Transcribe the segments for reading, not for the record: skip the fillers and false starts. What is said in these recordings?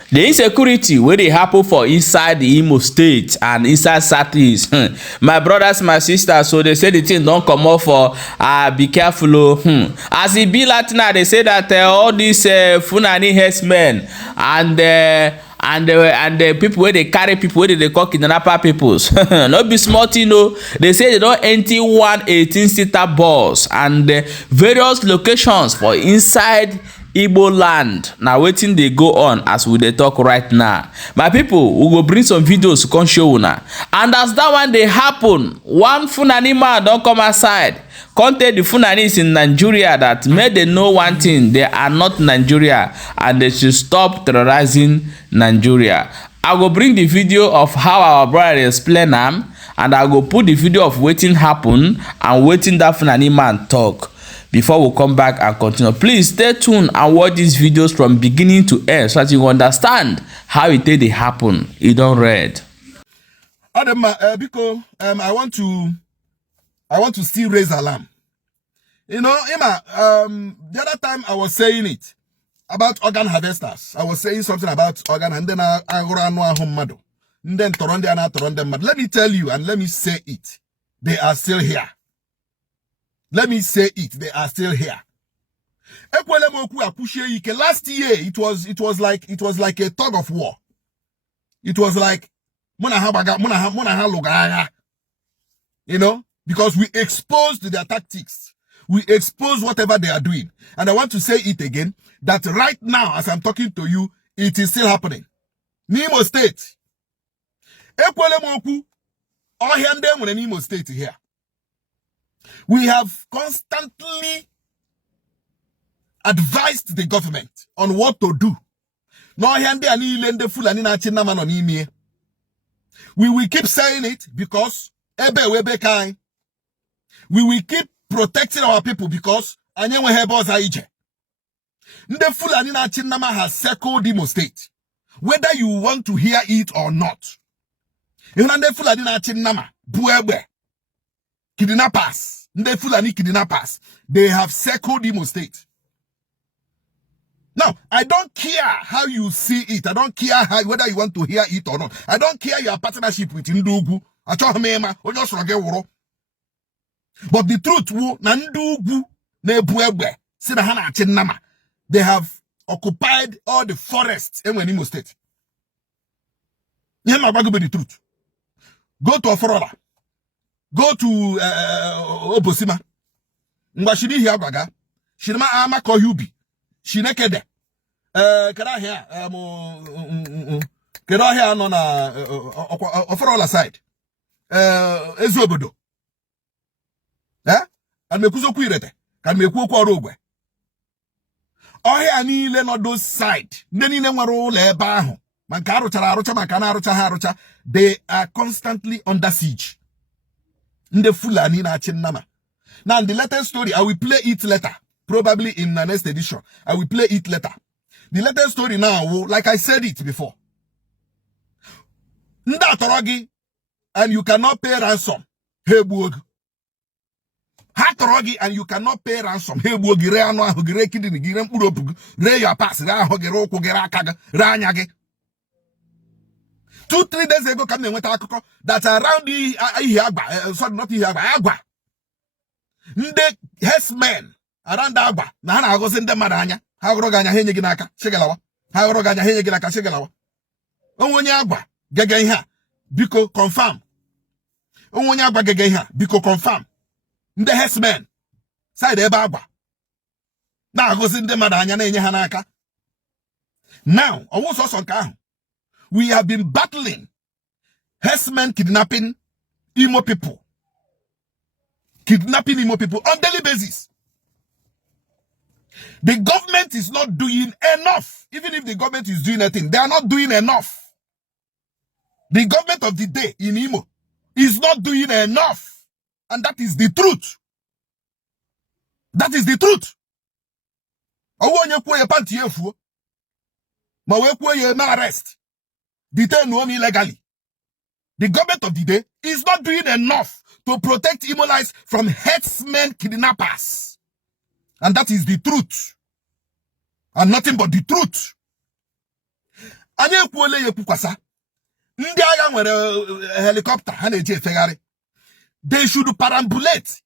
The insecurity wey dey happen for inside the Imo state and inside southeast, my brothers, my sisters, so they say the thing don comot for be careful o. As e be like now, they say that all these Fulani herdsmen and the people wey dey carry people wey dey call kidnapper peoples no be small thing o. They say they don empty one 18-seater bus and various locations for inside Igbo land. Na wetin dey go on as we dey talk right now. My people, we go bring some videos to come show una. And as that one dey happen, one Fulani man don come outside come tell the Fulanis in Nigeria that make they know one thing: they are not Nigeria and they should stop terrorizing Nigeria. I go bring the video of how our brother explain am, and I go put the video of wetin happen and wetin that Fulani man talk before we come back and continue. Please stay tuned and watch these videos from beginning to end so that you understand how it dey happen. E don read. Because I want to still raise alarm. You know, Emma, the other time I was saying it about organ harvesters. I was saying something about organ, and then I and then let me tell you and let me say it. They are still here. Let me say it. They are still here. Last year, it was like a tug of war. It was like, you know, because we exposed their tactics. We exposed whatever they are doing. And I want to say it again, that right now, as I'm talking to you, it is still happening. Imo State. Imo State here. We have constantly advised the government on what to do. We will keep saying it because we will keep protecting our people because the Fulani has circled Imo State, whether you want to hear it or not. Kidnappers, the Fulani kidnappers, they have circled Imo State. Now, I don't care how you see it. I don't care whether you want to hear it or not. I don't care your partnership with Ndugu. But the truth, they have occupied all the forests in Imo State. The truth. Go to Afrola. Go to Obosima. Ngwashidi hiagwaga. Shinama ama kohyubi. Shinekede. Kada here no na Afrola side. Ezuobodo. And mekuzo kuirete. Kan meku kwa rogwe. Ohia niile no those side. Neni ne nwere ụlọ ebe ahụ. Manka arụchara arụcha maka na arụcha ha arụcha. They are constantly under siege. Nde Fulani na Chinnama. Now the latest story, I will play it later. Probably in the next edition. I will play it later. The latest story now, like I said it before. Nda torogi, and you cannot pay ransom. Hey buog. Hatorogi, and you cannot pay ransom. Hey buog, re anwa, gire kidini, gire mpuropu, re ya pass, ra hogero, kogera kaga, ra nyage. 2-3 days ago, come went that around the sorry, not the Agua. The herdsmen around Agua. Nana goes in the Maranya. How Roganya Heneginaka, Shegalawa. How Roganya Heneginaka, Shegalawa. Onyagua, Gagaha, Biko confirm. Onyagua Gagaha, Biko confirm. The herdsmen side Ebagua. Now goes in the Maranya Hanaka. Now, I was also on we have been battling herdsmen kidnapping Imo people. Kidnapping Imo people on daily basis. The government is not doing enough. Even if the government is doing anything, they are not doing enough. The government of the day in Imo is not doing enough. And that is the truth. That is the truth. Arrest. Detain me illegally. The government of the day is not doing enough to protect Imo lives from herdsmen kidnappers. And that is the truth. And nothing but the truth. Anya ekwuole ya ekwukwasa. Ndị agha nwere helicopter ha na-eji efegharị. They should perambulate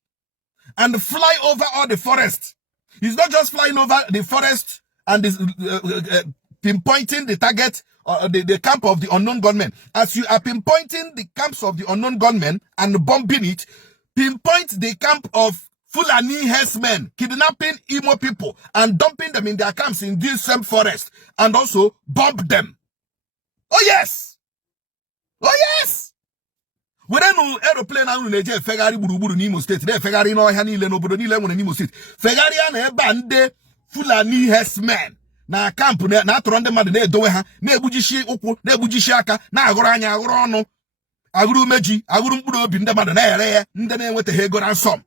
and fly over all the forest. It's not just flying over the forest and pinpointing the target or the camp of the unknown gunmen. As you are pinpointing the camps of the unknown gunmen and bombing it, pinpoint the camp of Fulani herdsmen, kidnapping Imo people and dumping them in their camps in this same forest and also bomb them. Oh yes! Oh yes! When aeroplane anu na-eje efegharị gburugburu n'Imo State, na-efegharị n'ọhịa niile n'obodo niile nwere n'Imo State. Fegharị ya na ebe ndị Fulani herdsmen na camp na atụrụ ndị mmadụ na-edowe ha, na-egbujishi ụkwụ, na-egbujishi aka, na-agụrụ anya, agụrụ ọnụ, agụrụ umeji, agụrụ mkpụrụ obi ndị mmadụ na-ere ya, ndị na-enwetaghị ego ransom.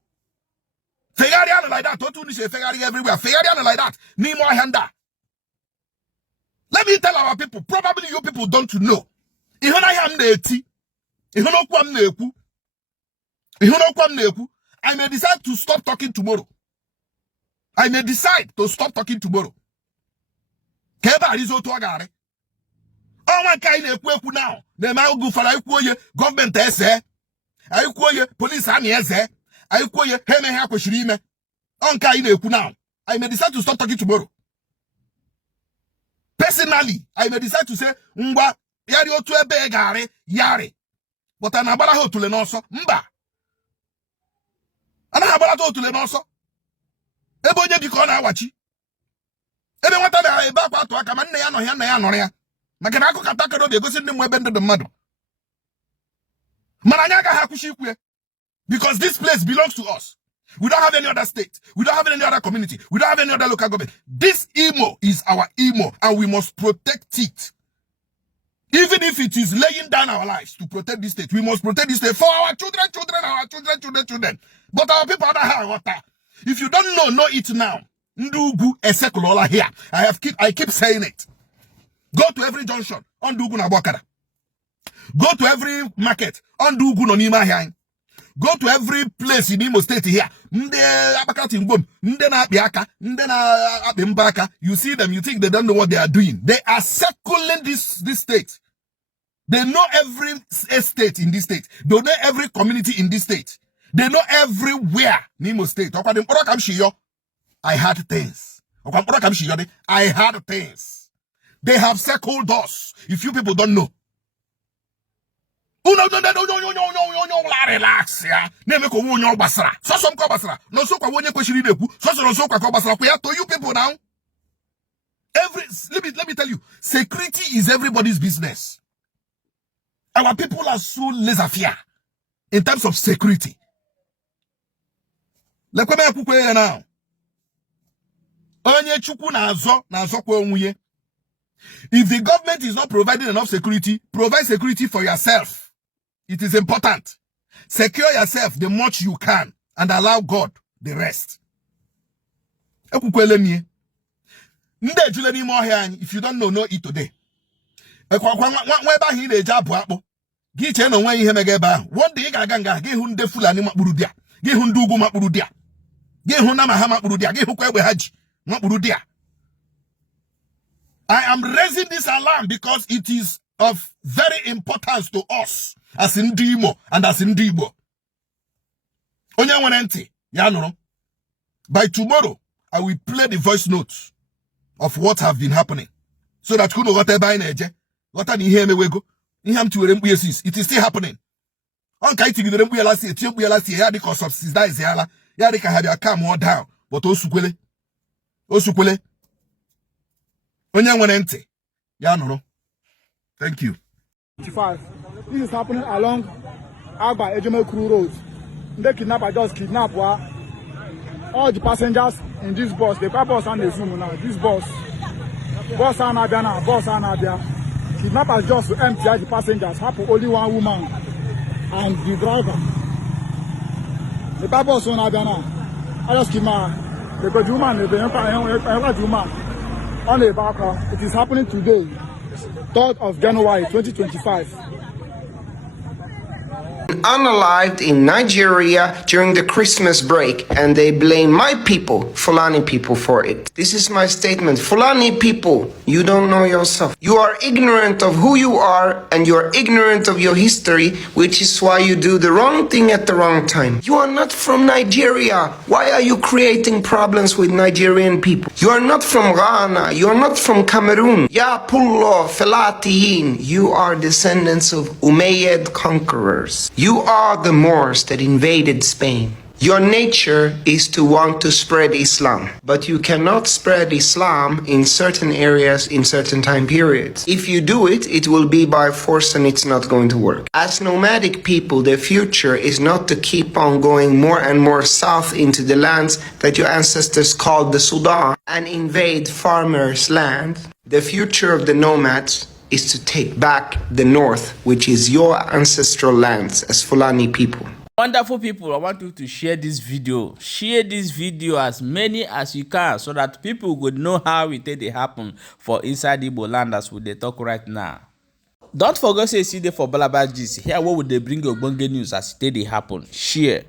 Fegharị ya like that, otu ndị si efegharị everywhere. Fegharị ya like that n'ime ọhịa ndị a. Let me tell our people, probably you people don't know. Ihe na ihe m na-eti. I may decide to stop talking tomorrow. I may decide to stop talking tomorrow. Keba rizo to agare. Oh my kind ekwu now. The man go for like government ese. I police army ese. I heme ha kweshirime. On kai ekwu now. I may decide to stop talking tomorrow. Personally, I may decide to say ngwa yari otu ebe gare yari. But an abala ho tule n'ọsọ mba. Ana abala to tule n'ọsọ. Ebe onye biko na awachi. Ebe nwata na ebe akwa atụ aka ma nne ya nọ ya nna ya nọrọ ya. Maka na akụkọ atakado na-egosi ndị mwe ebe ndị mmadụ. Mana anya agaghị akwụsị ikwu ya. Because this place belongs to us. We don't have any other state. We don't have any other community. We don't have any other local government. This Imo is our Imo and we must protect it. Even if it is laying down our lives to protect this state, we must protect this state for our children. But our people don't have water. If you don't know it now. Ndugu Esekolola here. I keep saying it. Go to every junction. Ndugu na Bwakara. Go to every market. Ndugu no Nima here. Go to every place in Imo State here. You see them, you think they don't know what they are doing. They are circling this state. They know every estate in this state. They know every community in this state. They know everywhere in Imo State. I had things. I had things. They have circled us. If you people don't know. Relax, yeah. Never go on your basra. So some basra. No so kwa wonye kweshiri deku. So kwa basra. We have to you people now. Let me tell you, security is everybody's business. Our people are so laissez-faire in terms of security. Let me kukwe now. Onye chuku na azo kwa onwuye. If the government is not providing enough security, provide security for yourself. It is important. Secure yourself the much you can and allow God the rest. If you don't know it today. One day gaganga gehunde Fulani makburudia. Gehundugu makburudia. Gehunama makburudia. Gehukwe haji makburudia. I am raising this alarm because it is of very importance to us as Ndimo and as Ndibo. By tomorrow, I will play the voice notes of what have been happening. So that you know what it is still happening. On Kaiti, the last year, because subsidize Yala, Yarika had your calm more down, but Osukwele. Thank you. 25. This is happening along Agba Ejime Crew Road. The kidnapper just kidnapped all the passengers in this bus. The car bus and the Zoom now. This bus and Abia. Kidnappers just to empty the passengers. Happen only one woman and the driver. The car bus on Abia. I just keep my the woman on the back. It is happening today, 3rd of January 2025. unalived in Nigeria during the Christmas break, and they blame my people, Fulani people, for it. This is my statement. Fulani people, you don't know yourself. You are ignorant of who you are, and you are ignorant of your history, which is why you do the wrong thing at the wrong time. You are not from Nigeria. Why are you creating problems with Nigerian people? You are not from Ghana. You are not from Cameroon. Ya Pullo Felatiyin. You are descendants of Umayyad conquerors. You are the Moors that invaded Spain. Your nature is to want to spread Islam, but you cannot spread Islam in certain areas in certain time periods. If you do it, it will be by force and it's not going to work. As nomadic people, the future is not to keep on going more and more south into the lands that your ancestors called the Sudan and invade farmers' land. The future of the nomads is to take back the north, which is your ancestral lands as Fulani people. Wonderful people, I want you to share this video. Share this video as many as you can so that people would know how it dey happen for inside Igbo land as we dey talk right now. Don't forget say see dey for Balaba gist. Here what would they bring ogbonge news as it dey happen. Share.